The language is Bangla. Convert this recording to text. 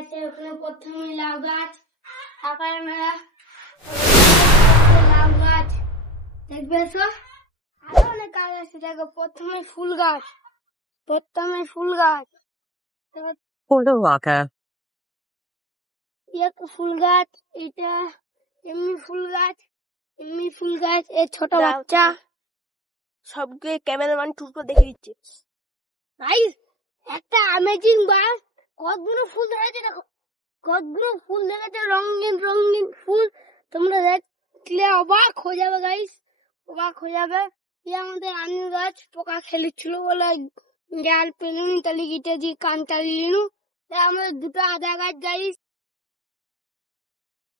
আছে ওখানে প্রথমে লাউ গাছ, আকার মেলা লাউ গাছ দেখবে তো। আরো অনেক গাছ আছে দেখো, প্রথমে ফুল গাছ, Photo walker. ফুল গাছ, এটা এমনি ফুল গাছ, এই ছোট বাচ্চা সবকে ক্যামেরাম্যান টুকরো দেখে দিচ্ছে। গাইস একটা অ্যামেজিং বাস, কতগুলো ফুল ধরেছে দেখো, কতগুলো ফুল ধরেছে, রঙিন রঙিন ফুল। তোমরা দেখলে অবাক হয়ে যাবে গাইস, অবাক হয়ে যাবে। আমাদের আমের গাছ পোকা খেলেছিল বলে জাল পেলুন, তাহলে গিটে দিয়ে কান চালিয়ে আমাদের দুটো আদা গাছ গাইস,